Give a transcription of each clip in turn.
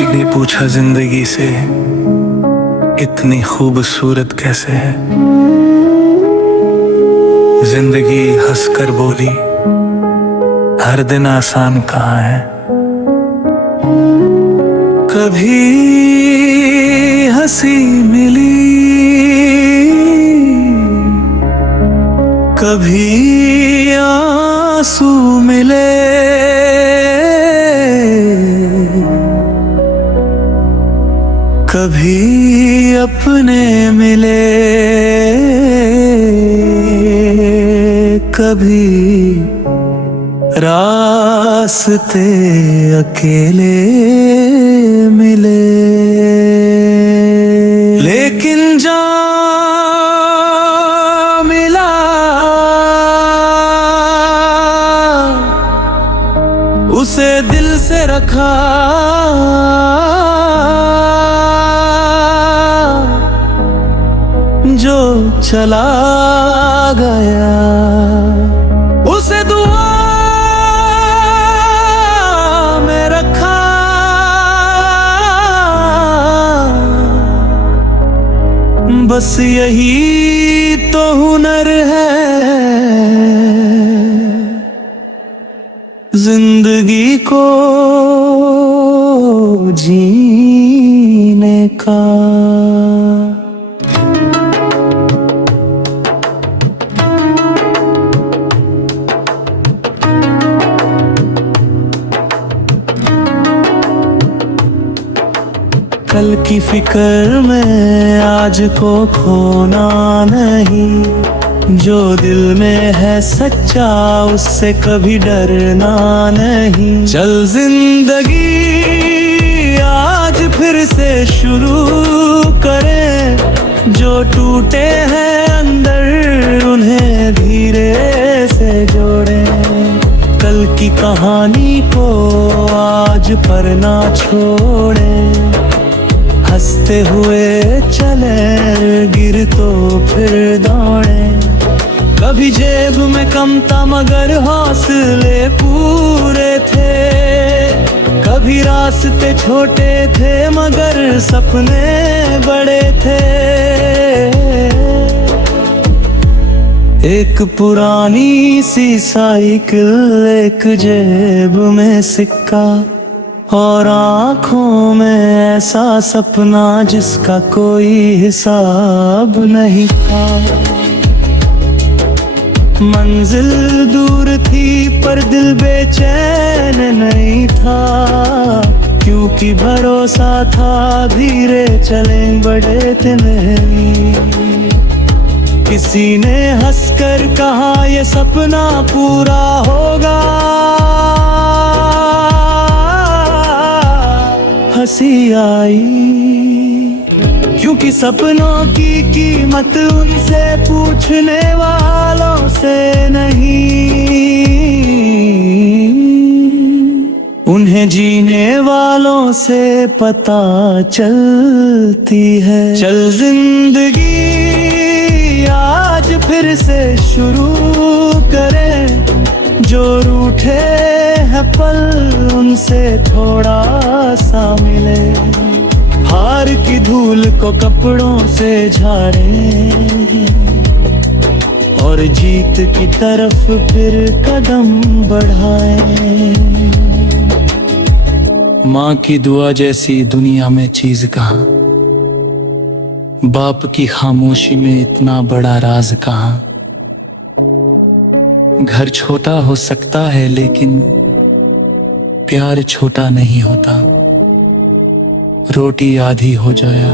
किसी ने पूछा जिंदगी से इतनी खूबसूरत कैसे है। जिंदगी हंसकर बोली हर दिन आसान कहाँ है। कभी हंसी मिली कभी आंसू मिले, कभी अपने मिले कभी रास्ते अकेले मिले। लेकिन जहाँ मिला उसे दिल से रखा, जो चला गया उसे दुआ में रखा। बस यही तो हुनर है जिंदगी को जीने का। कल की फिक्र में आज को खोना नहीं, जो दिल में है सच्चा उससे कभी डरना नहीं। चल जिंदगी आज फिर से शुरू करें, जो टूटे हैं अंदर उन्हें धीरे से जोड़ें। कल की कहानी को आज पर ना छोड़ें, हंसते हुए चले गिर तो फिर दौड़े। कभी जेब में कम था मगर हौसले पूरे थे, कभी रास्ते छोटे थे मगर सपने बड़े थे। एक पुरानी सी साइकिल, एक जेब में सिक्का और आँखों में ऐसा सपना जिसका कोई हिसाब नहीं था। मंजिल दूर थी पर दिल बेचैन नहीं था, क्योंकि भरोसा था धीरे चलें बड़े थे नहीं। किसी ने हंसकर कहा ये सपना पूरा होगा, हंसी आई क्योंकि सपनों की कीमत उनसे पूछने वालों से नहीं, उन्हें जीने वालों से पता चलती है। चल जिंदगी आज फिर से शुरू करें, जो रूठे हैं पल उनसे थोड़ा सा मिले। हार की धूल को कपड़ों से झाड़ें और जीत की तरफ फिर कदम बढ़ाएं। माँ की दुआ जैसी दुनिया में चीज कहाँ, बाप की खामोशी में इतना बड़ा राज कहाँ। घर छोटा हो सकता है लेकिन प्यार छोटा नहीं होता। रोटी आधी हो जाया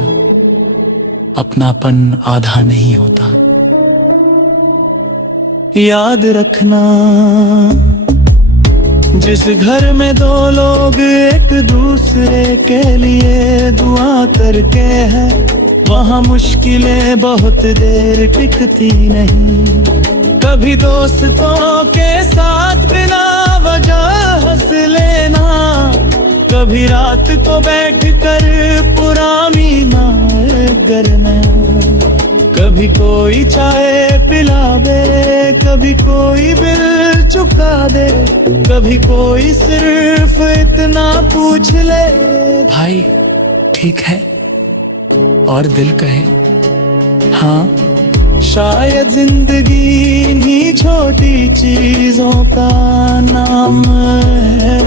अपनापन आधा नहीं होता। याद रखना जिस घर में दो लोग एक दूसरे के लिए दुआ करके हैं, वहाँ मुश्किलें बहुत देर टिकती नहीं। कभी दोस्तों के साथ बिना वजह हंस लेना, कभी रात को बैठ कर पुरानी बातें करना, कभी कोई चाय पिला दे, कभी कोई बिल चुका दे। कभी कोई सिर्फ इतना पूछ ले, भाई ठीक है, और दिल कहे हाँ। शायद जिंदगी इन्हीं छोटी चीजों का नाम है।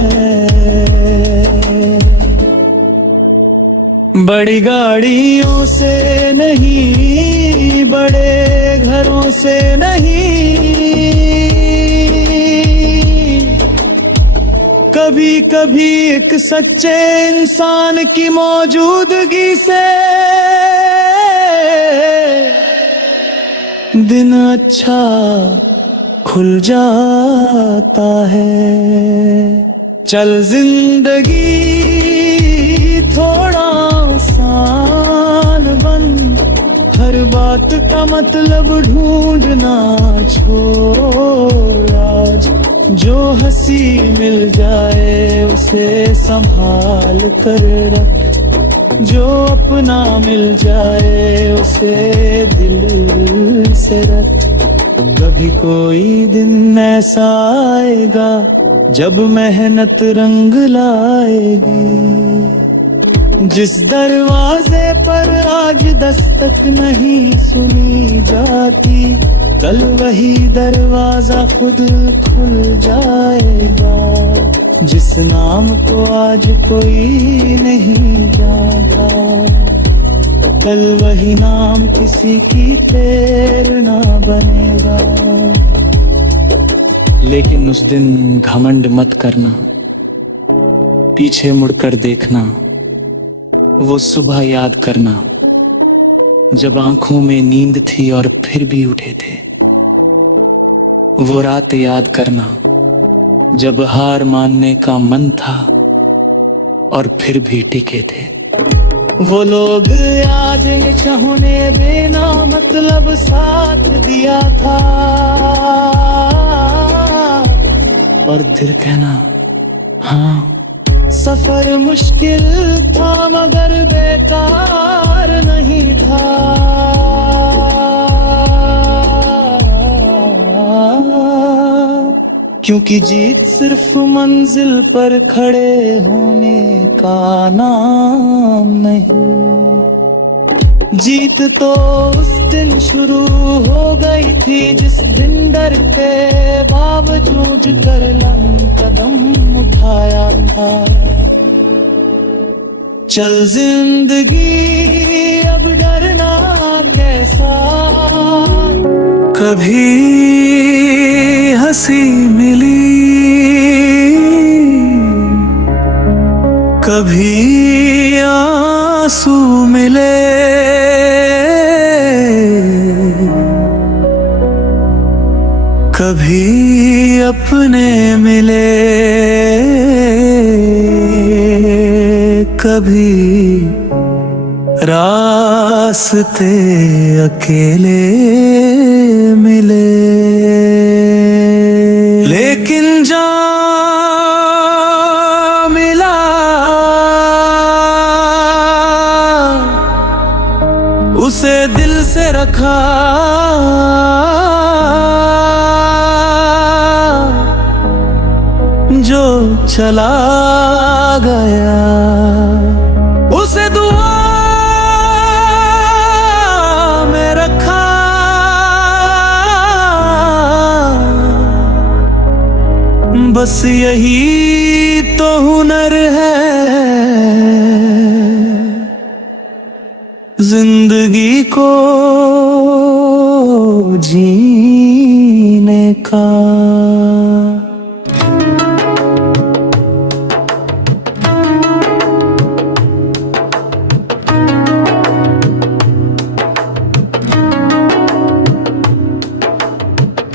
बड़ी गाड़ियों से नहीं, बड़े घरों से नहीं, कभी कभी एक सच्चे इंसान की मौजूदगी से दिन अच्छा खुल जाता है। चल जिंदगी थोड़ा आसान बन, हर बात का मतलब ढूंढना छोड़ आज। जो हंसी मिल जाए उसे संभाल कर रख, जो अपना मिल जाए उसे दिल से रख। कभी कोई दिन ऐसा आएगा जब मेहनत रंग लाएगी। जिस दरवाजे पर आज दस्तक नहीं सुनी जाती, कल वही दरवाजा खुद खुल जाएगा। जिस नाम को आज कोई नहीं जानता, कल वही नाम किसी की प्रेरणा बनेगा। लेकिन उस दिन घमंड मत करना, पीछे मुड़कर देखना, वो सुबह याद करना जब आंखों में नींद थी और फिर भी उठे थे। वो रात याद करना जब हार मानने का मन था और फिर भी टिके थे। वो लोग याद चाहने बिना मतलब साथ दिया था, और दिल कहना हाँ। सफर मुश्किल था मगर बेकार नहीं था। क्योंकि जीत सिर्फ मंजिल पर खड़े होने का नाम नहीं। जीत तो उस दिन शुरू हो गई थी जिस दिन डर के बावजूद कर लंग कदम उठाया था। चल जिंदगी अब डरना कैसा, कभी हंसी मिली, कभी आंसू मिले, कभी अपने मिले, कभी रास्ते अकेले मिले। लेकिन जहाँ मिला उसे दिल से रखा, जो चला गया उसे दुआ में रखा। बस यही तो हुनर है जिंदगी को जीने का।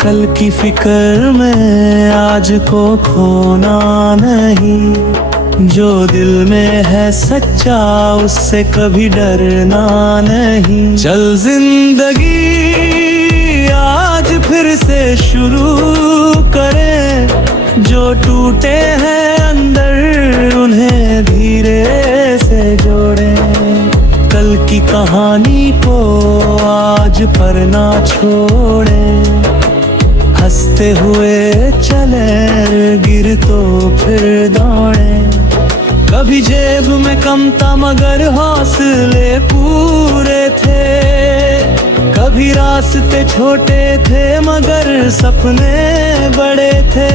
कल की फिक्र में आज को खोना नहीं, जो दिल में है सच्चा उससे कभी डरना नहीं। चल जिंदगी आज फिर से शुरू करें, जो टूटे हैं अंदर उन्हें धीरे से जोड़ें। कल की कहानी को आज पर ना छोड़ें, हंसते हंसते हुए चले, गिर तो फिर दौड़े। कभी जेब में कम था मगर हौसले पूरे थे, कभी रास्ते छोटे थे मगर सपने बड़े थे।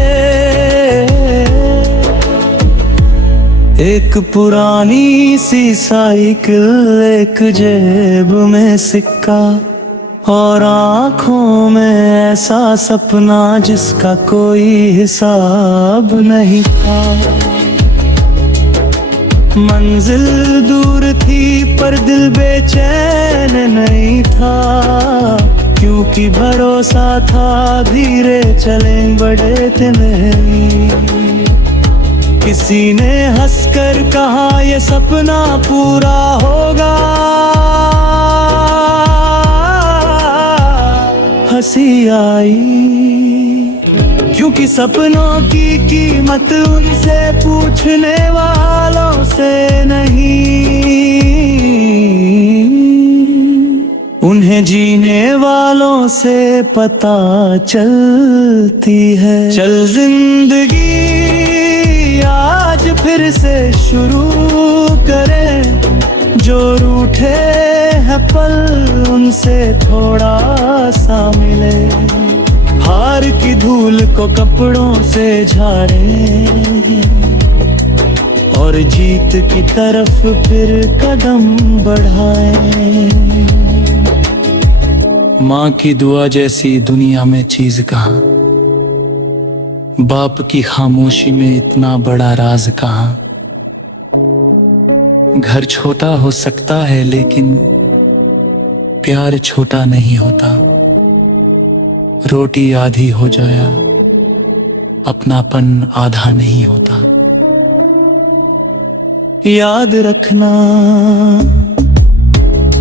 एक पुरानी सी साइकिल, एक जेब में सिक्का, और आँखों में ऐसा सपना जिसका कोई हिसाब नहीं था। मंजिल दूर थी पर दिल बेचैन नहीं था, क्योंकि भरोसा था धीरे चलें बड़े थे नहीं। किसी ने हंसकर कहा ये सपना पूरा होगा, हंसी आई क्योंकि सपनों की कीमत उनसे पूछने वालों से नहीं, उन्हें जीने वालों से पता चलती है। चल जिंदगी आज फिर से शुरू करें, जो रूठे हैं पल उनसे थोड़ा सा मिले। हार की धूल को कपड़ों से झाड़ें और जीत की तरफ फिर कदम बढ़ाएं। माँ की दुआ जैसी दुनिया में चीज कहाँ, बाप की खामोशी में इतना बड़ा राज कहाँ। घर छोटा हो सकता है लेकिन प्यार छोटा नहीं होता। रोटी आधी हो जाया, अपनापन आधा नहीं होता। याद रखना,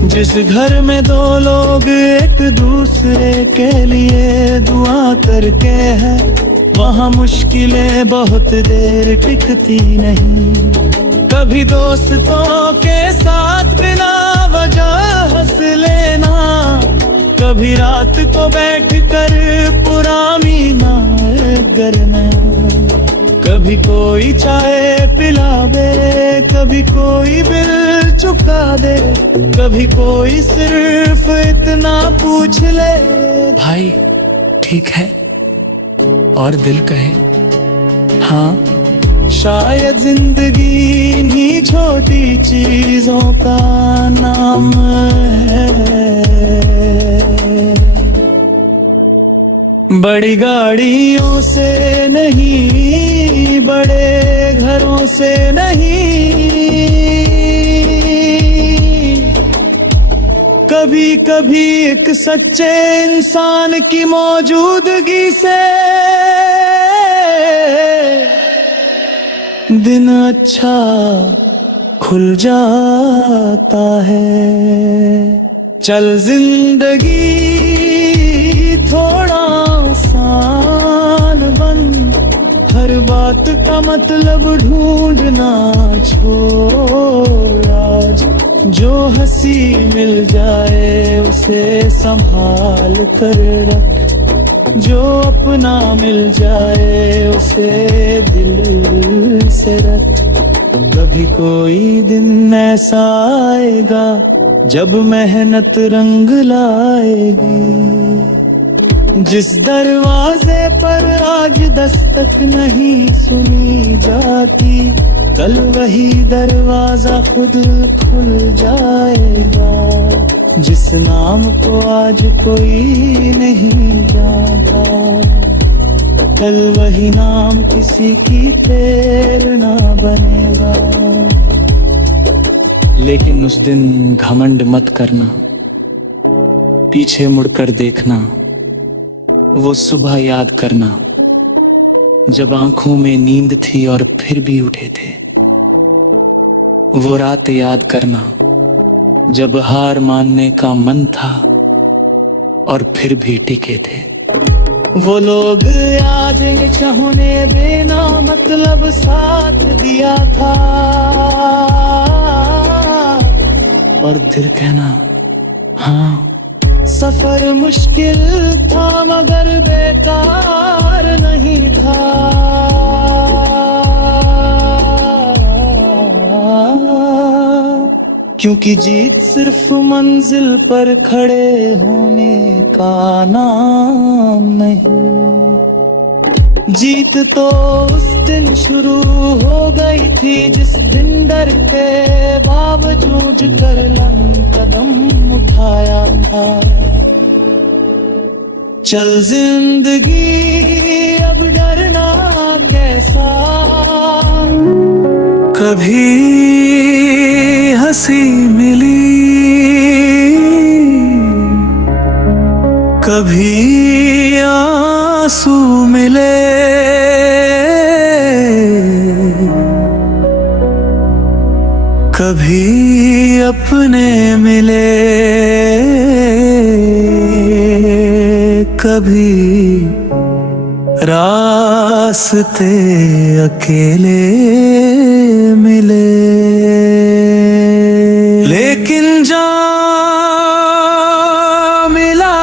जिस घर में दो लोग एक दूसरे के लिए दुआ करके हैं, वहाँ मुश्किलें बहुत देर टिकती नहीं। कभी दोस्तों के साथ बिना वजह हंस लेना, कभी रात को बैठकर पुरानी नार करना। कभी कोई चाय पिला दे, कभी कोई बिल चुका दे, कभी कोई सिर्फ इतना पूछ ले, भाई ठीक है, और दिल कहे हाँ। शायद जिंदगी इन्हीं छोटी चीजों का नाम है। बड़ी गाड़ियों से नहीं, बड़े घरों से नहीं, कभी कभी एक सच्चे इंसान की मौजूदगी से दिन अच्छा खुल जाता है। चल जिंदगी थोड़ा आसान बन, हर बात का मतलब ढूंढना छोड़ आज। जो हंसी मिल जाए उसे संभाल कर रख, जो अपना मिल जाए उसे दिल से रख। कभी कोई दिन ऐसा आएगा जब मेहनत रंग लाएगी। जिस दरवाजे पर आज दस्तक नहीं सुनी जाती, कल वही दरवाजा खुद खुल जाएगा। जिस नाम को आज कोई नहीं जानता, कल वही नाम किसी की प्रेरणा बनेगा। लेकिन उस दिन घमंड मत करना, पीछे मुड़कर देखना, वो सुबह याद करना जब आंखों में नींद थी और फिर भी उठे थे। वो रात याद करना जब हार मानने का मन था और फिर भी टिके थे। वो लोग याद चाहने बिना मतलब साथ दिया था, और दिल कहना हाँ। सफर मुश्किल था मगर बेकार क्योंकि जीत सिर्फ मंजिल पर खड़े होने का नाम नहीं। जीत तो उस दिन शुरू हो गई थी जिस दिन डर के बावजूद कर लंबा कदम उठाया था। चल जिंदगी अब डरना कैसा, कभी हंसी मिली कभी आंसू मिले, कभी अपने मिले, कभी रास्ते अकेले मिले। लेकिन जहाँ मिला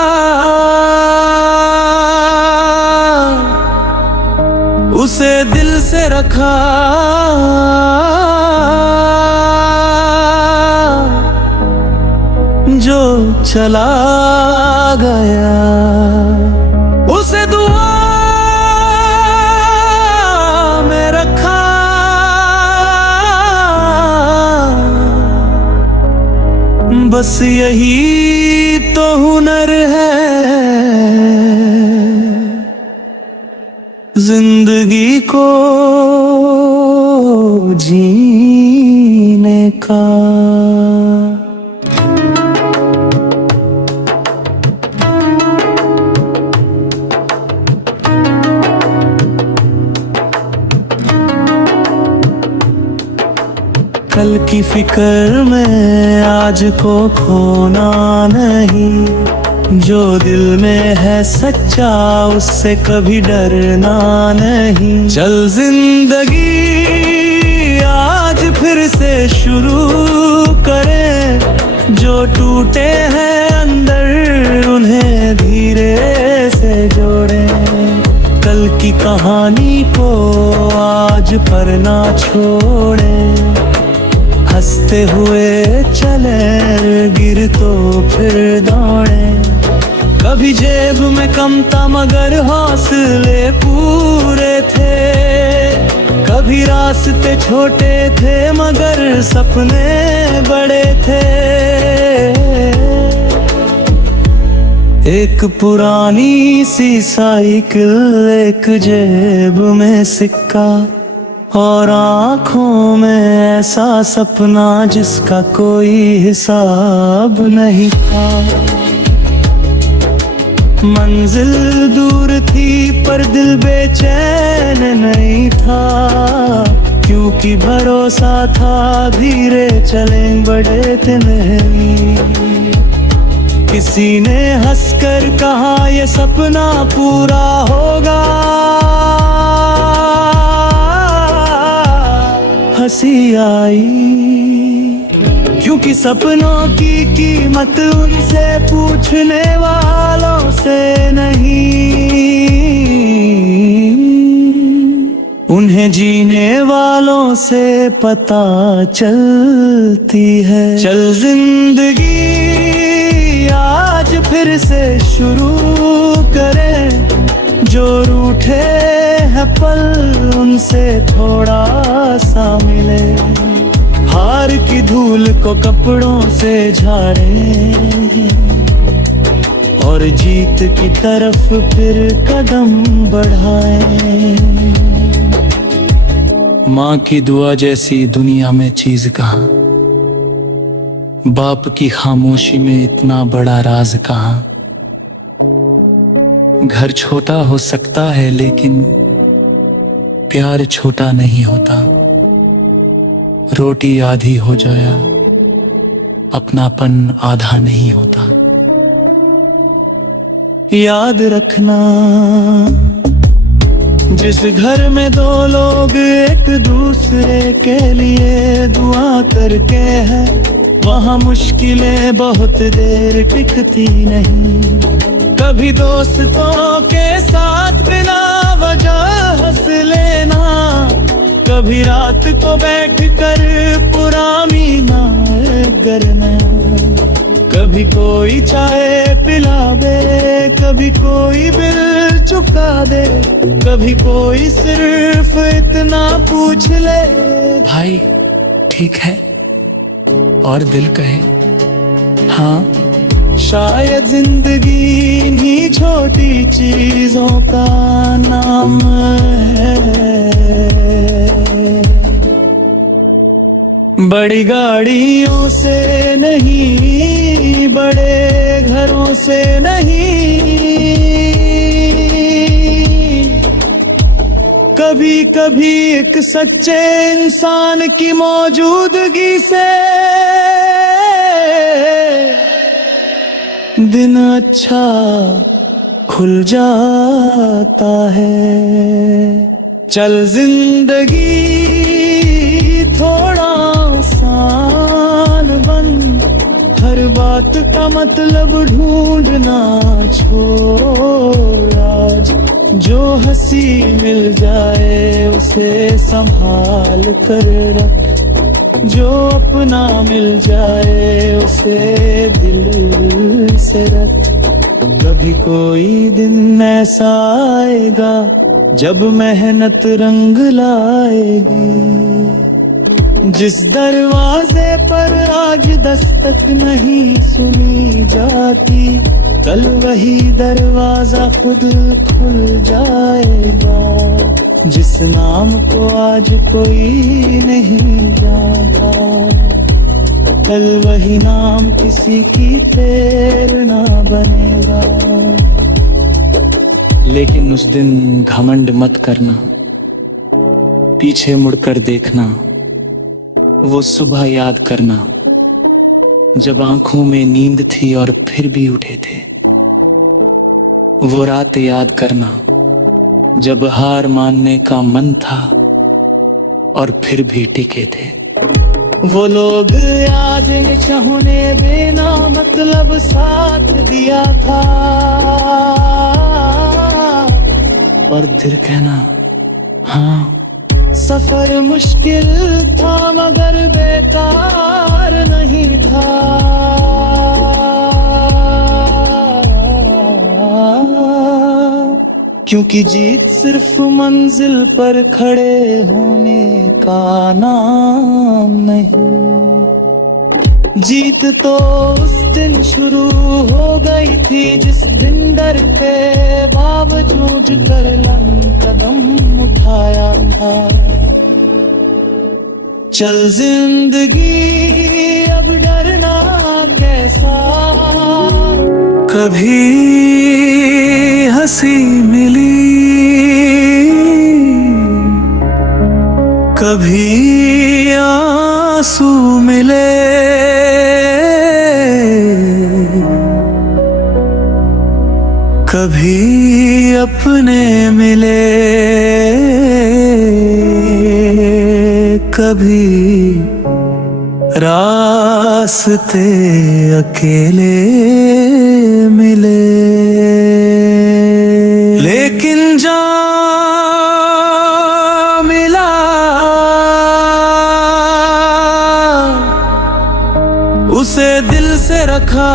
उसे दिल से रखा, जो चला गया उसे दुआ में रखा। बस यही तो हुनर है जिंदगी को जीने का। कल की फिक्र में आज को खोना नहीं, जो दिल में है सच्चा उससे कभी डरना नहीं। चल जिंदगी आज फिर से शुरू करें, जो टूटे हैं अंदर उन्हें धीरे से जोड़ें। कल की कहानी को आज पर ना छोड़ें, हंसते हुए चले गिर तो फिर दौड़े। कभी जेब में कम था मगर हौसले पूरे थे, कभी रास्ते छोटे थे मगर सपने बड़े थे। एक पुरानी सी साइकिल, एक जेब में सिक्का और आँखों में ऐसा सपना जिसका कोई हिसाब नहीं था। मंजिल दूर थी पर दिल बेचैन नहीं था, क्योंकि भरोसा था धीरे चलें बड़े थे नहीं। किसी ने हंसकर कहा ये सपना पूरा होगा, हंसी आई क्योंकि सपनों की कीमत उनसे पूछने वालों से नहीं, उन्हें जीने वालों से पता चलती है। चल जिंदगी आज फिर से शुरू करें, जो रूठे हैं पल उनसे थोड़ा सा मिले। हार की धूल को कपड़ों से झाड़ें और जीत की तरफ फिर कदम बढ़ाएं। माँ की दुआ जैसी दुनिया में चीज कहाँ, बाप की खामोशी में इतना बड़ा राज कहाँ। घर छोटा हो सकता है लेकिन प्यार छोटा नहीं होता। रोटी आधी हो जाया अपनापन आधा नहीं होता। याद रखना जिस घर में दो लोग एक दूसरे के लिए दुआ करते हैं, वहाँ मुश्किलें बहुत देर टिकती नहीं। कभी दोस्तों के साथ बिना वजह हंस लेना, कभी रात को बैठकर पुरानी ना जिगर नया। कभी कोई चाय पिला दे, कभी कोई बिल चुका दे, कभी कोई सिर्फ इतना पूछ ले, भाई ठीक है, और दिल कहे हाँ। शायद जिंदगी इन्हीं छोटी चीजों का नाम है। बड़ी गाड़ियों से नहीं, बड़े घरों से नहीं, कभी कभी एक सच्चे इंसान की मौजूदगी से दिन अच्छा खुल जाता है। चल जिंदगी थोड़ा आसान बन, हर बात का मतलब ढूंढना छोड़। आज जो हंसी मिल जाए उसे संभाल कर रख, जो अपना मिल जाए उसे दिल से रख। कभी कोई दिन ऐसा आएगा जब मेहनत रंग लाएगी। जिस दरवाजे पर आज दस्तक नहीं सुनी जाती, कल वही दरवाजा खुद खुल जाएगा। जिस नाम को आज कोई नहीं जानता, कल वही नाम किसी की प्रेरणा बनेगा। लेकिन उस दिन घमंड मत करना, पीछे मुड़कर देखना, वो सुबह याद करना जब आंखों में नींद थी और फिर भी उठे थे। वो रात याद करना जब हार मानने का मन था और फिर भी टिके थे। वो लोग याद चाहने देना मतलब साथ दिया था, और फिर कहना हाँ। सफर मुश्किल था मगर बेकार नहीं था। क्योंकि जीत सिर्फ मंजिल पर खड़े होने का नाम नहीं। जीत तो उस दिन शुरू हो गई थी जिस दिन डरते बावजूद कर कदम उठाया था। चल जिंदगी अब डरना कैसा, कभी हंसी मिली, कभी आंसू मिले, कभी अपने मिले, कभी रास्ते अकेले मिले। लेकिन जहाँ मिला उसे दिल से रखा,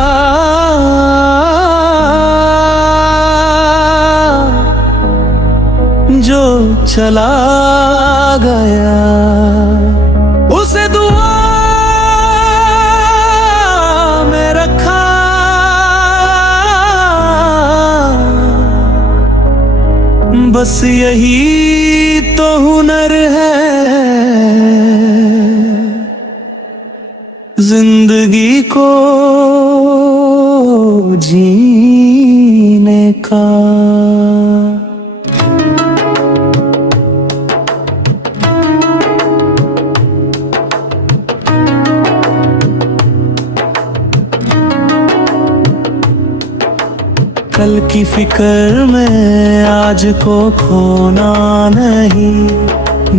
जो चला गया उसे दुआ में रखा। बस यही तो हुनर है जिंदगी को जीने का। कल की फिक्र में आज को खोना नहीं,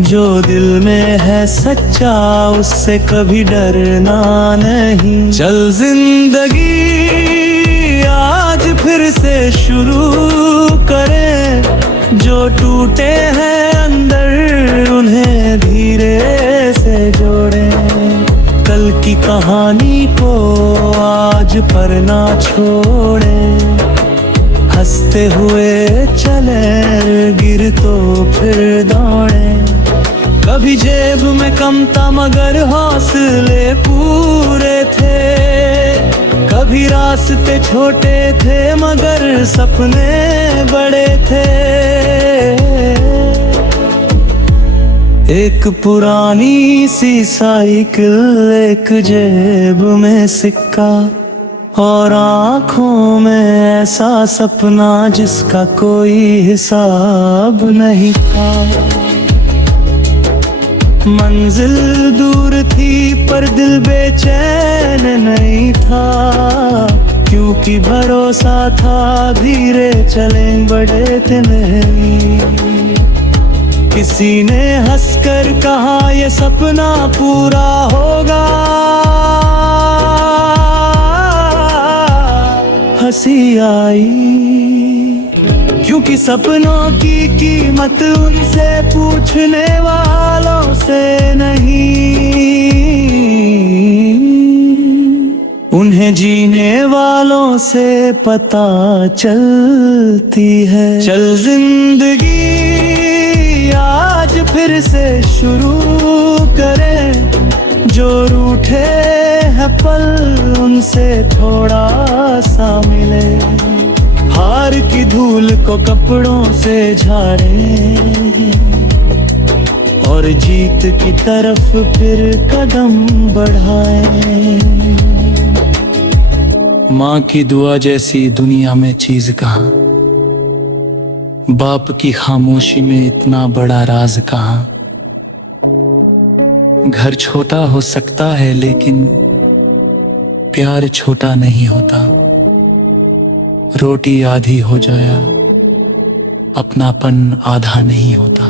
जो दिल में है सच्चा उससे कभी डरना नहीं। चल जिंदगी आज फिर से शुरू करें, जो टूटे हैं अंदर उन्हें धीरे से जोड़ें। कल की कहानी को आज पर ना छोड़े, हंसते हुए चले गिर तो फिर दौड़े। कभी जेब में कम था मगर हौसले पूरे थे, कभी रास्ते छोटे थे मगर सपने बड़े थे। एक पुरानी सी साइकिल, एक जेब में सिक्का और आँखों में ऐसा सपना जिसका कोई हिसाब नहीं था। मंजिल दूर थी पर दिल बेचैन नहीं था, क्योंकि भरोसा था धीरे चलें बड़े थे नहीं। किसी ने हंसकर कहा ये सपना पूरा होगा, हंसी आई क्योंकि सपनों की कीमत उनसे पूछने वालों से नहीं, उन्हें जीने वालों से पता चलती है। चल जिंदगी आज फिर से शुरू करें, जो रूठे हैं पल उनसे थोड़ा सा मिले। हार की धूल को कपड़ों से झाड़ें और जीत की तरफ फिर कदम बढ़ाएं। माँ की दुआ जैसी दुनिया में चीज कहाँ, बाप की खामोशी में इतना बड़ा राज कहाँ। घर छोटा हो सकता है लेकिन प्यार छोटा नहीं होता। रोटी आधी हो जाया, अपनापन आधा नहीं होता।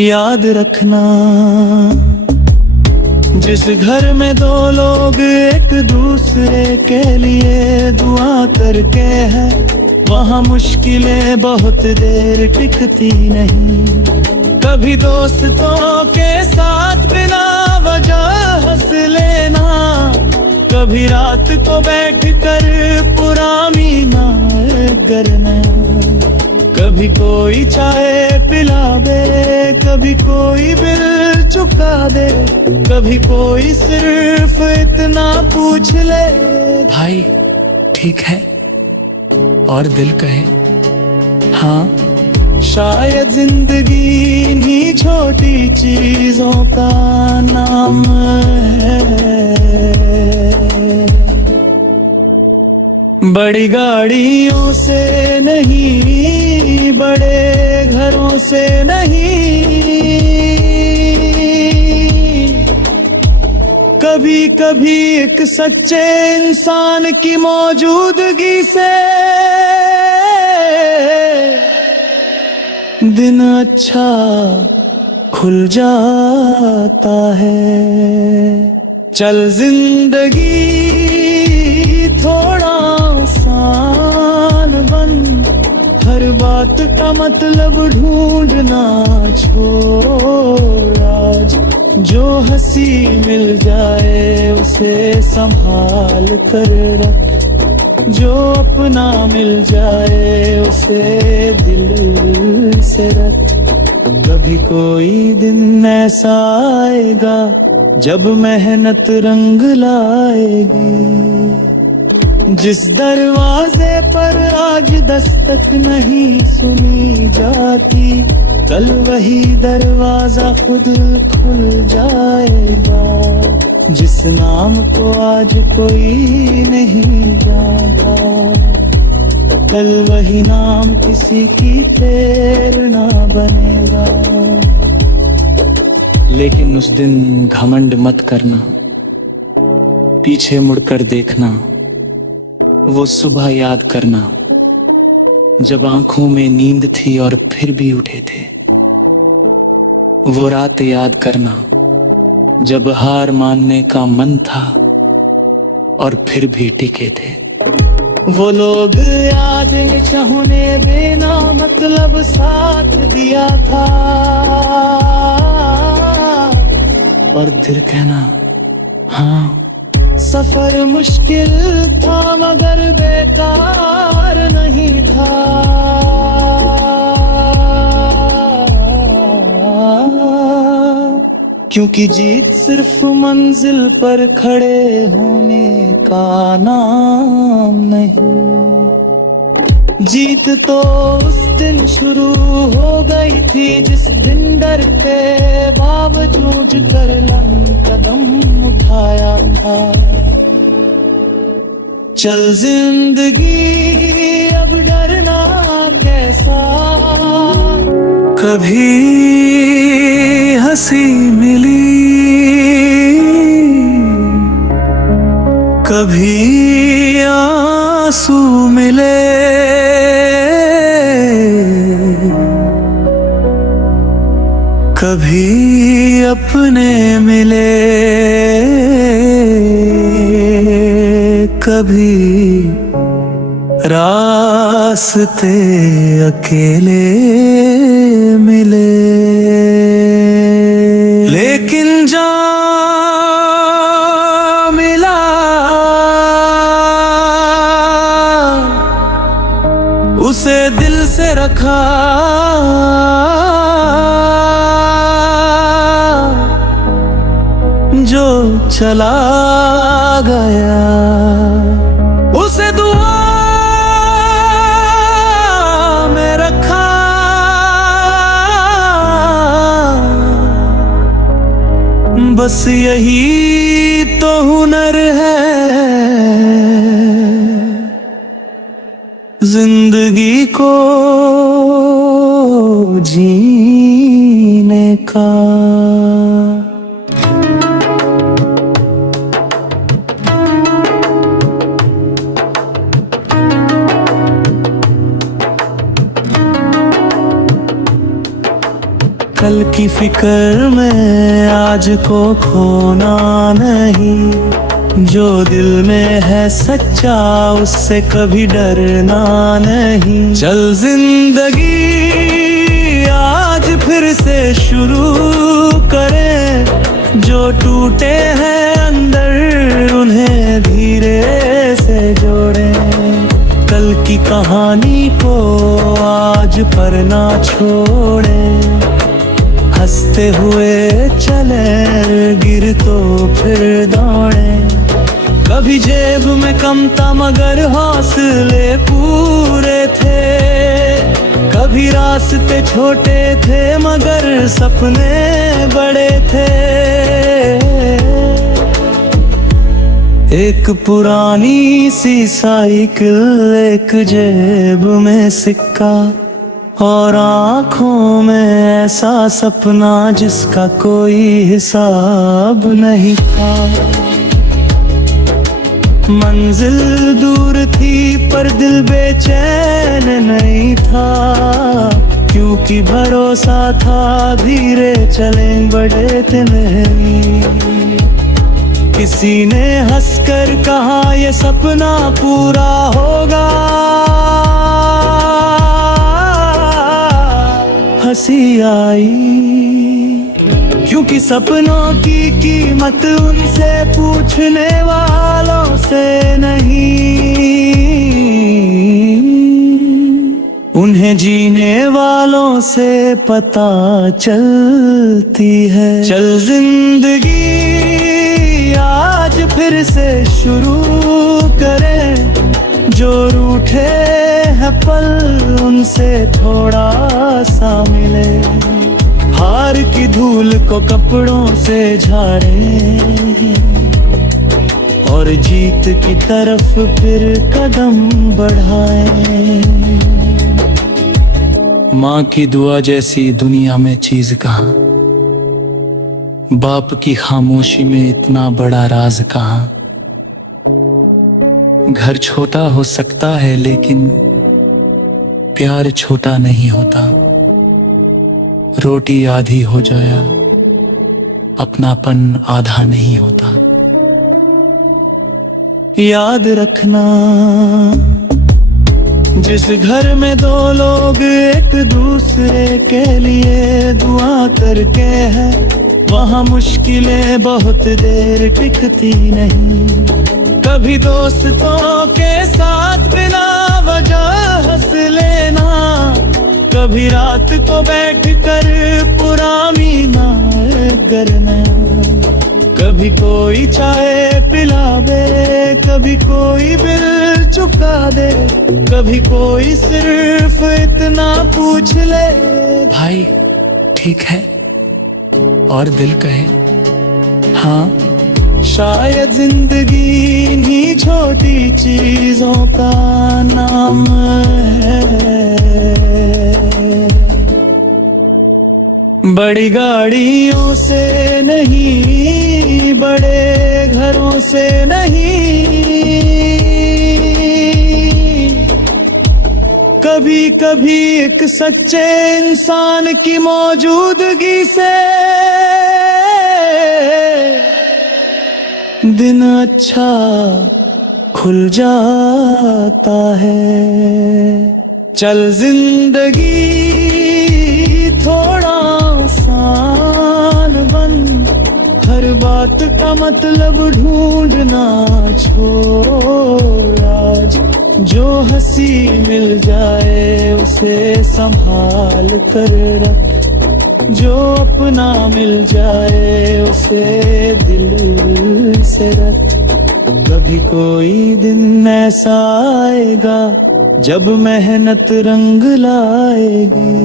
याद रखना, जिस घर में दो लोग एक दूसरे के लिए दुआ करके हैं, वहाँ मुश्किलें बहुत देर टिकती नहीं। कभी दोस्तों के साथ बिना वजह हंस लेना, कभी रात को बैठ कर पुरानी नार करना। कभी कोई चाय पिला दे, कभी कोई बिल चुका दे, कभी कोई सिर्फ इतना पूछ ले, भाई ठीक है, और दिल कहे हाँ। शायद जिंदगी इन्हीं छोटी चीजों का नाम है। बड़ी गाड़ियों से नहीं, बड़े घरों से नहीं, कभी कभी एक सच्चे इंसान की मौजूदगी से दिन अच्छा खुल जाता है। चल जिंदगी थोड़ा आसान बन, हर बात का मतलब ढूंढना छोड़ आज। जो हंसी मिल जाए उसे संभाल कर रख, जो अपना मिल जाए उसे दिल से रख। कभी कोई दिन ऐसा आएगा जब मेहनत रंग लाएगी। जिस दरवाजे पर आज दस्तक नहीं सुनी जाती, कल वही दरवाजा खुद खुल जाएगा। जिस नाम को आज कोई नहीं जानता, कल वही नाम किसी की प्रेरणा बनेगा। लेकिन उस दिन घमंड मत करना, पीछे मुड़कर देखना, वो सुबह याद करना जब आंखों में नींद थी और फिर भी उठे थे। वो रात याद करना जब हार मानने का मन था और फिर भी टिके थे। वो लोग याद चाहने बिना मतलब साथ दिया था। और दिल कहना हाँ। सफर मुश्किल था मगर बेकार नहीं था, क्योंकि जीत सिर्फ मंजिल पर खड़े होने का नाम नहीं। जीत तो उस दिन शुरू हो गई थी जिस दिन डर के बावजूद कर लंग कदम उठाया था। चल जिंदगी अब डरना कैसा, कभी हंसी मिली कभी आंसू मिले, कभी अपने मिले कभी रास्ते अकेले मिले। लेकिन जहाँ मिला उसे दिल से रखा, जो चला गया उसे दुआ में रखा। बस यही तो हुनर है जिंदगी को जीने का। कल की फिक्र में आज को खोना नहीं, जो दिल में है सच्चा उससे कभी डरना नहीं। चल जिंदगी आज फिर से शुरू करें, जो टूटे हैं अंदर उन्हें धीरे से जोड़ें। कल की कहानी को आज पर ना छोड़ें, हंसते हुए चले गिर तो फिर दौड़े। कभी जेब में कम था मगर हौसले पूरे थे, कभी रास्ते छोटे थे मगर सपने बड़े थे। एक पुरानी सी साइकिल, एक जेब में सिक्का और आँखों में ऐसा सपना जिसका कोई हिसाब नहीं था। मंजिल दूर थी पर दिल बेचैन नहीं था, क्योंकि भरोसा था धीरे चलें बड़े थे नहीं। किसी ने हंसकर कहा ये सपना पूरा होगा, हंसी आई क्योंकि सपनों की कीमत उनसे पूछने वालों से नहीं, उन्हें जीने वालों से पता चलती है। चल जिंदगी आज फिर से शुरू करें, जो रूठे हैं पल उनसे थोड़ा सा मिले। हार की धूल को कपड़ों से झाड़ें और जीत की तरफ फिर कदम बढ़ाएं। माँ की दुआ जैसी दुनिया में चीज कहाँ, बाप की खामोशी में इतना बड़ा राज कहाँ। घर छोटा हो सकता है लेकिन प्यार छोटा नहीं होता। रोटी आधी हो जाया अपनापन आधा नहीं होता। याद रखना जिस घर में दो लोग एक दूसरे के लिए दुआ करके हैं, वहाँ मुश्किलें बहुत देर टिकती नहीं। कभी दोस्तों के साथ बिना वजह हंस लेना, कभी रात को बैठ कर पुरानी नार करना, कभी कोई चाय पिला दे, कभी कोई बिल चुका दे, कभी कोई सिर्फ इतना पूछ ले, भाई ठीक है, और दिल कहे हाँ। शायद जिंदगी इन्हीं छोटी चीजों का नाम है। बड़ी गाड़ियों से नहीं, बड़े घरों से नहीं, कभी कभी एक सच्चे इंसान की मौजूदगी से दिन अच्छा खुल जाता है। चल जिंदगी थोड़ा आसान बन, हर बात का मतलब ढूंढना छोड़ आज। जो हंसी मिल जाए उसे संभाल कर रख, जो अपना मिल जाए उसे दिल से रख। कभी कोई दिन ऐसा आएगा जब मेहनत रंग लाएगी।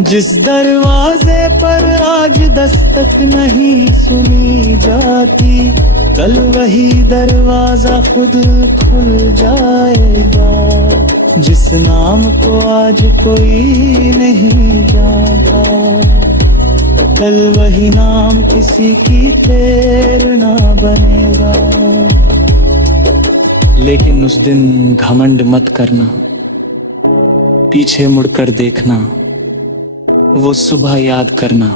जिस दरवाजे पर आज दस्तक नहीं सुनी जाती, कल वही दरवाजा खुद खुल जाएगा। जिस नाम को आज कोई नहीं जानता, कल वही नाम किसी की प्रेरणा बनेगा। लेकिन उस दिन घमंड मत करना, पीछे मुड़कर देखना, वो सुबह याद करना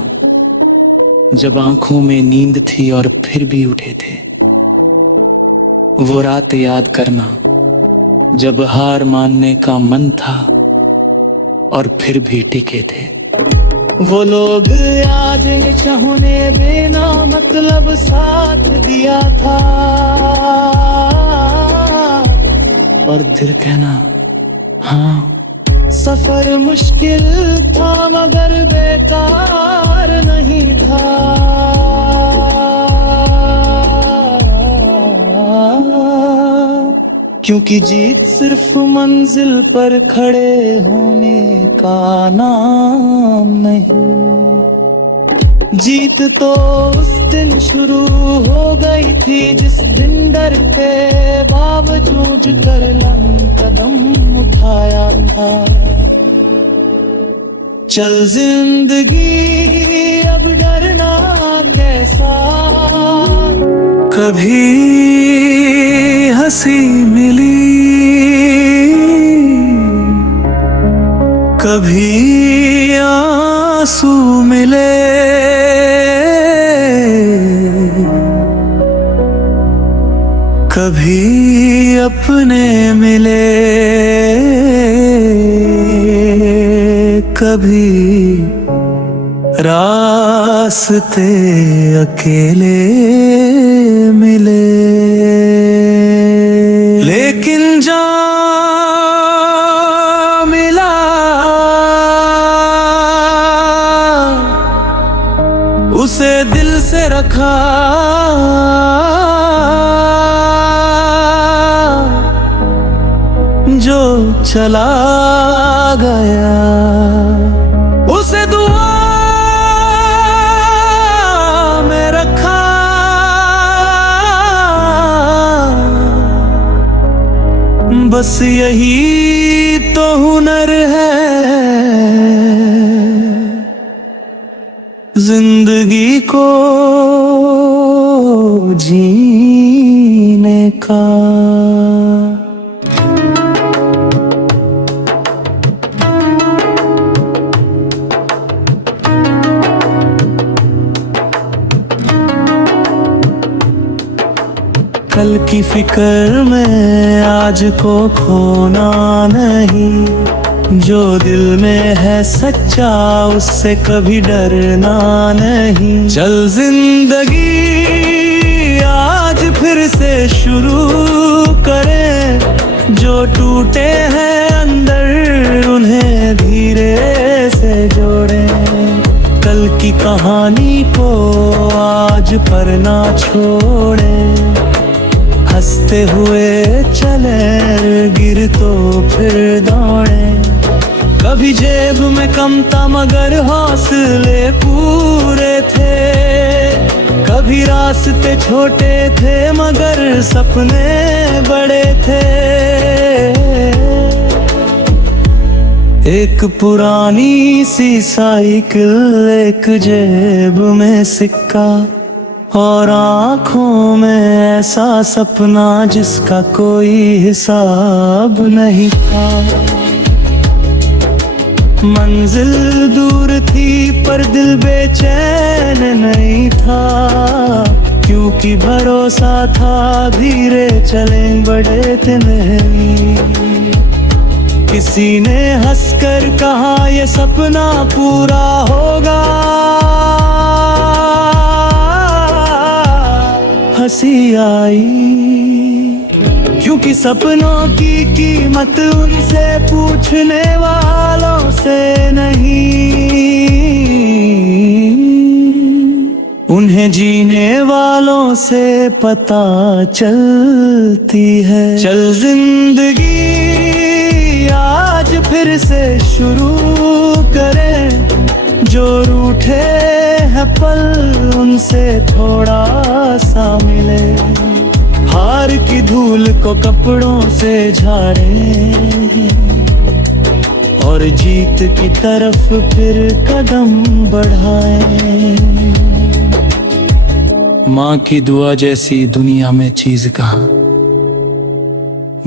जब आंखों में नींद थी और फिर भी उठे थे। वो रात याद करना जब हार मानने का मन था और फिर भी टिके थे। वो लोग याद चाहने बिना मतलब साथ दिया था, और फिर कहना हाँ। सफर मुश्किल था मगर बेकार नहीं था। क्योंकि जीत सिर्फ मंजिल पर खड़े होने का नाम नहीं। जीत तो उस दिन शुरू हो गई थी जिस दिन डर के बावजूद कर कदम उठाया था। चल जिंदगी अब डरना कैसा, कभी हंसी मिली, कभी आंसू मिले, कभी अपने मिले, कभी रास्ते अकेले मिले। लेकिन जहाँ मिला उसे दिल से रखा, जो चला गया उसे दुआ में रखा। बस यही तो हुनर है जिंदगी को जीने का। कल की फिक्र में आज को खोना नहीं, जो दिल में है सच्चा उससे कभी डरना नहीं। चल जिंदगी आज फिर से शुरू करें, जो टूटे हैं अंदर उन्हें धीरे से जोड़ें। कल की कहानी को आज पर ना छोड़ें, हंसते हुए चले गिर तो फिर दौड़े। कभी जेब में कम था मगर हौसले पूरे थे, कभी रास्ते छोटे थे मगर सपने बड़े थे। एक पुरानी सी साइकिल, एक जेब में सिक्का और आँखों में ऐसा सपना जिसका कोई हिसाब नहीं था। मंजिल दूर थी पर दिल बेचैन नहीं था, क्योंकि भरोसा था धीरे चलें बड़े थे नहीं। किसी ने हंसकर कहा ये सपना पूरा होगा, हंसी आई क्योंकि सपनों की कीमत उनसे पूछने वालों से नहीं, उन्हें जीने वालों से पता चलती है। चल जिंदगी आज फिर से शुरू करें, जो रूठे हैं पल उनसे थोड़ा सा मिले। हार की धूल को कपड़ों से झाड़ें और जीत की तरफ फिर कदम बढ़ाएं। माँ की दुआ जैसी दुनिया में चीज कहाँ,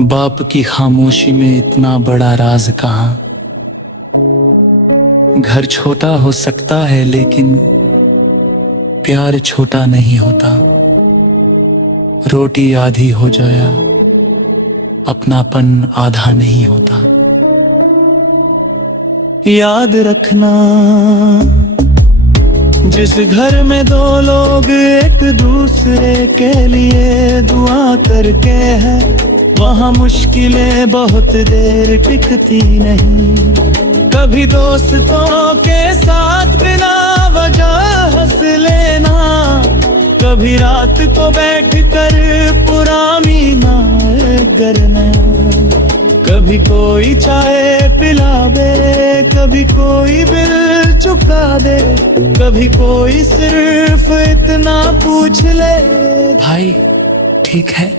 बाप की खामोशी में इतना बड़ा राज कहाँ। घर छोटा हो सकता है लेकिन प्यार छोटा नहीं होता। रोटी आधी हो जाया अपनापन आधा नहीं होता। याद रखना जिस घर में दो लोग एक दूसरे के लिए दुआ करके हैं, वहाँ मुश्किलें बहुत देर टिकती नहीं। कभी दोस्तों के साथ बिना वजह हंस लेना, कभी रात को बैठ कर पुरानी नार करना। कभी कोई चाय पिला दे, कभी कोई बिल चुका दे, कभी कोई सिर्फ इतना पूछ ले, भाई ठीक है,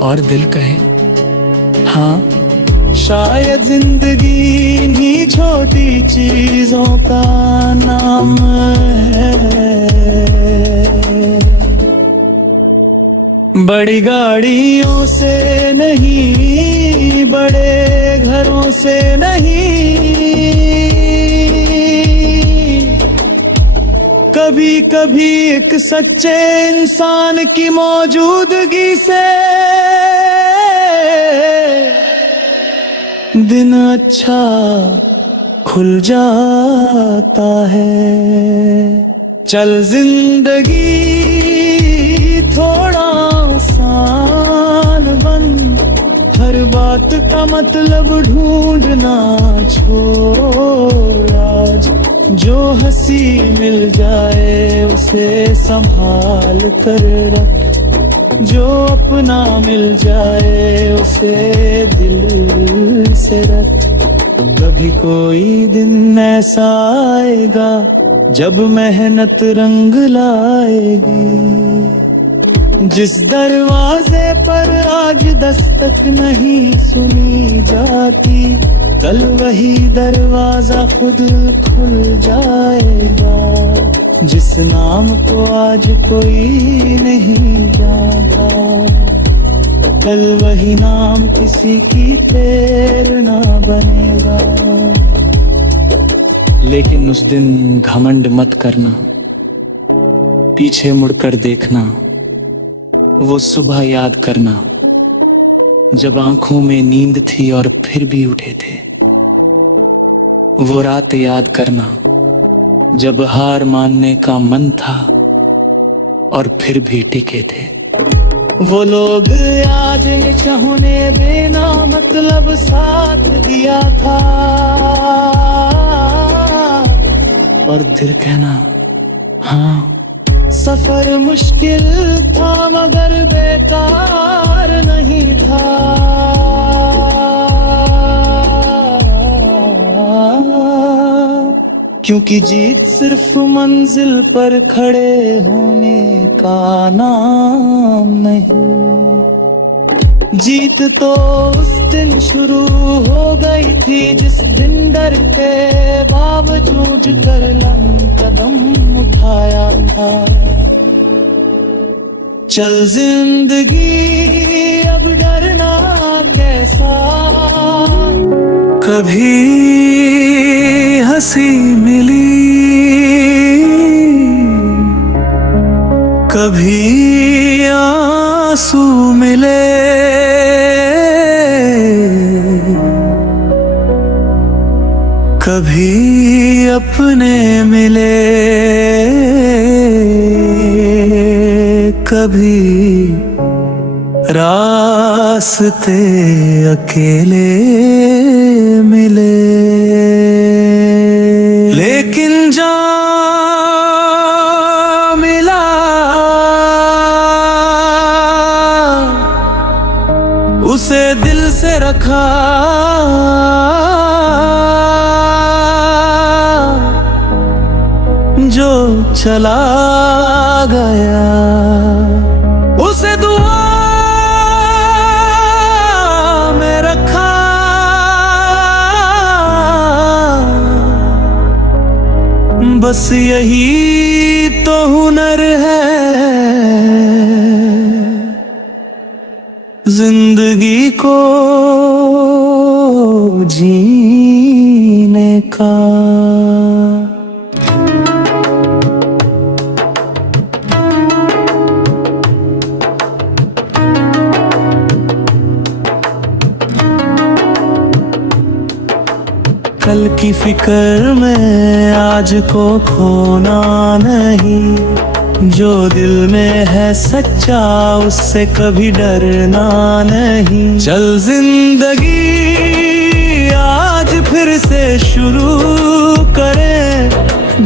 और दिल कहे हाँ। शायद जिंदगी इन्हीं छोटी चीजों का नाम है। बड़ी गाड़ियों से नहीं, बड़े घरों से नहीं, कभी कभी एक सच्चे इंसान की मौजूदगी से दिन अच्छा खुल जाता है। चल जिंदगी थोड़ा आसान बन, हर बात का मतलब ढूंढना छोड़ आज। जो हंसी मिल जाए उसे संभाल कर रख, जो अपना मिल जाए उसे दिल से रख। कभी कोई दिन ऐसा आएगा जब मेहनत रंग लाएगी। जिस दरवाजे पर आज दस्तक नहीं सुनी जाती, कल वही दरवाजा खुद खुल जाएगा। जिस नाम को आज कोई नहीं जानता, कल वही नाम किसी की प्रेरणा बनेगा। लेकिन उस दिन घमंड मत करना, पीछे मुड़कर देखना, वो सुबह याद करना जब आंखों में नींद थी और फिर भी उठे थे। वो रात याद करना जब हार मानने का मन था और फिर भी टिके थे। वो लोग याद चाहने देना मतलब साथ दिया था और फिर कहना हाँ सफर मुश्किल था मगर बेकार नहीं था। क्योंकि जीत सिर्फ मंजिल पर खड़े होने का नाम नहीं, जीत तो उस दिन शुरू हो गई थी जिस दिन डर के बावजूद कर कदम उठाया था। चल जिंदगी अब डरना कैसा, कभी हंसी मिली कभी आंसू मिले, कभी अपने मिले कभी रास्ते अकेले मिले। लेकिन जहाँ मिला उसे दिल से रखा, जो चला गया उसे दुआ में रखा। बस यही तो हुनर है जिंदगी को जीने का। कल की फिक्र में आज को खोना नहीं, जो दिल में है सच्चा उससे कभी डरना नहीं। चल जिंदगी आज फिर से शुरू करें,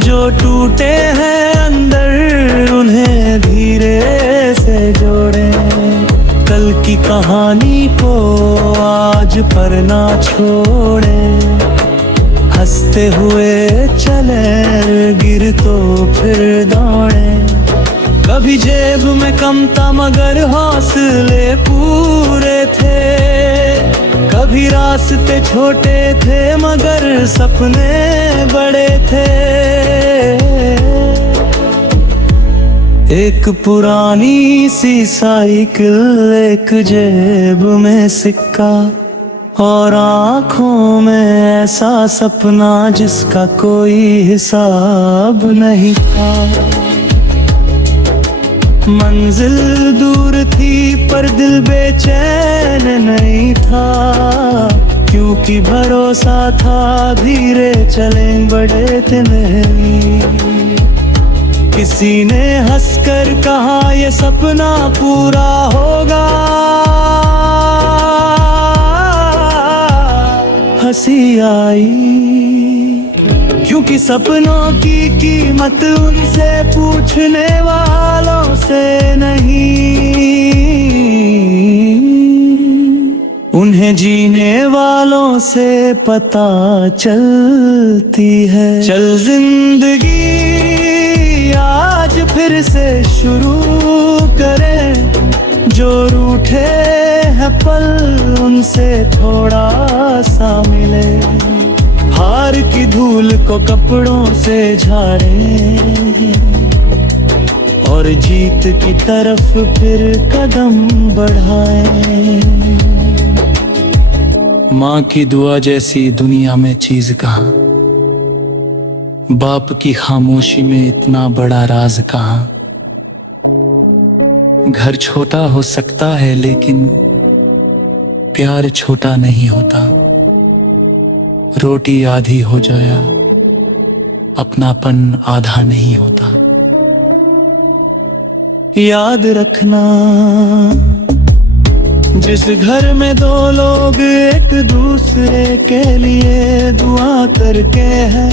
जो टूटे हैं अंदर उन्हें धीरे से जोड़ें। कल की कहानी को आज पर ना छोड़ें, हंसते हुए चले गिर तो फिर दौड़े। कभी जेब में कम था मगर हौसले पूरे थे, कभी रास्ते छोटे थे मगर सपने बड़े थे। एक पुरानी सी साइकिल, एक जेब में सिक्का और आँखों में ऐसा सपना जिसका कोई हिसाब नहीं था। मंजिल दूर थी पर दिल बेचैन नहीं था, क्योंकि भरोसा था धीरे चलें बड़े नहीं। किसी ने हंसकर कहा ये सपना पूरा होगा, हंसी आई क्योंकि सपनों की कीमत उनसे पूछने वालों से नहीं, उन्हें जीने वालों से पता चलती है। चल जिंदगी आज फिर से शुरू करें, जो रूठे हैं पल उनसे थोड़ा सा मिले। हार की धूल को कपड़ों से झाड़ें और जीत की तरफ फिर कदम बढ़ाएं। माँ की दुआ जैसी दुनिया में चीज कहाँ, बाप की खामोशी में इतना बड़ा राज कहाँ। घर छोटा हो सकता है लेकिन प्यार छोटा नहीं होता। रोटी आधी हो जाया, अपनापन आधा नहीं होता। याद रखना, जिस घर में दो लोग एक दूसरे के लिए दुआ करके हैं,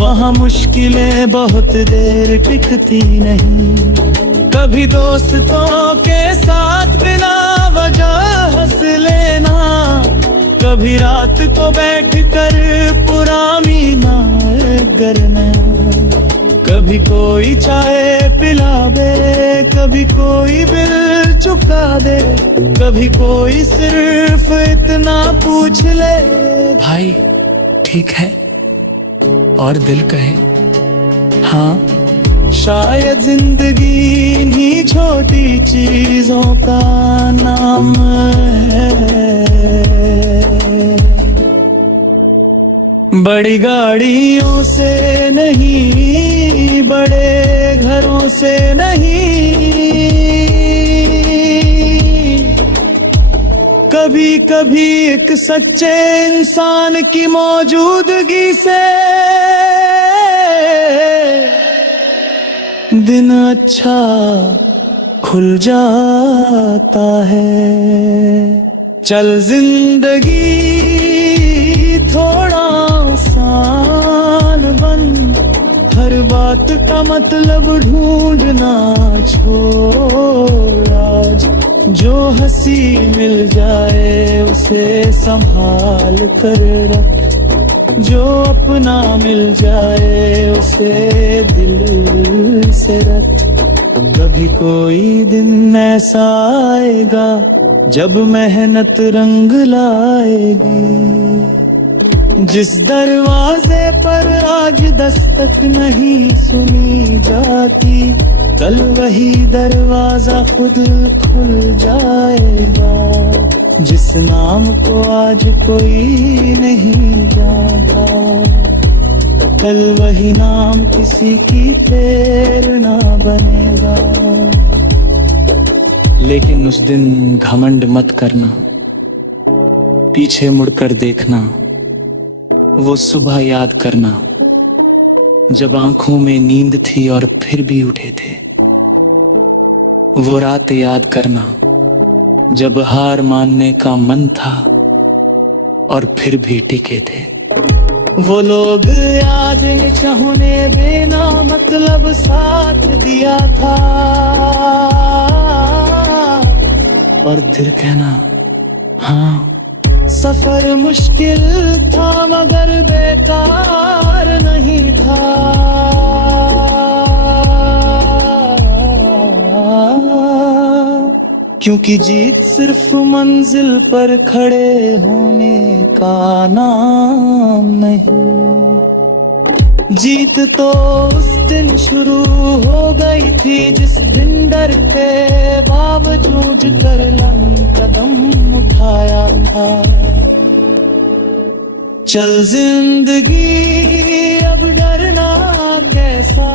वहाँ मुश्किलें बहुत देर टिकती नहीं। कभी दोस्तों के साथ बिना वजह हंस लेना, कभी रात को बैठ कर पुरानी नार करना। कभी कोई चाय पिला दे, कभी कोई बिल चुका दे, कभी कोई सिर्फ इतना पूछ ले, भाई ठीक है, और दिल कहे हाँ। शायद जिंदगी इन्हीं छोटी चीजों का नाम है। बड़ी गाड़ियों से नहीं, बड़े घरों से नहीं, कभी कभी एक सच्चे इंसान की मौजूदगी से दिन अच्छा खुल जाता है। चल जिंदगी थोड़ा आसान बन, हर बात का मतलब ढूंढना छोड़। आज जो हंसी मिल जाए उसे संभाल कर रख, जो अपना मिल जाए उसे दिल से रख। कभी कोई दिन ऐसा आएगा जब मेहनत रंग लाएगी। जिस दरवाजे पर आज दस्तक नहीं सुनी जाती, कल वही दरवाजा खुद खुल जाएगा। जिस नाम को आज कोई नहीं जानता, कल वही नाम किसी की प्रेरणा बनेगा। लेकिन उस दिन घमंड मत करना, पीछे मुड़कर देखना, वो सुबह याद करना जब आंखों में नींद थी और फिर भी उठे थे। वो रात याद करना जब हार मानने का मन था और फिर भी टिके थे। वो लोग याद चाहने बिना मतलब साथ दिया था, और दिल कहना हाँ। सफर मुश्किल था मगर बेकार नहीं था। क्योंकि जीत सिर्फ मंजिल पर खड़े होने का नाम नहीं। जीत तो उस दिन शुरू हो गई थी जिस दिन डरते बावजूद कर लंबा कदम उठाया था। चल जिंदगी अब डरना कैसा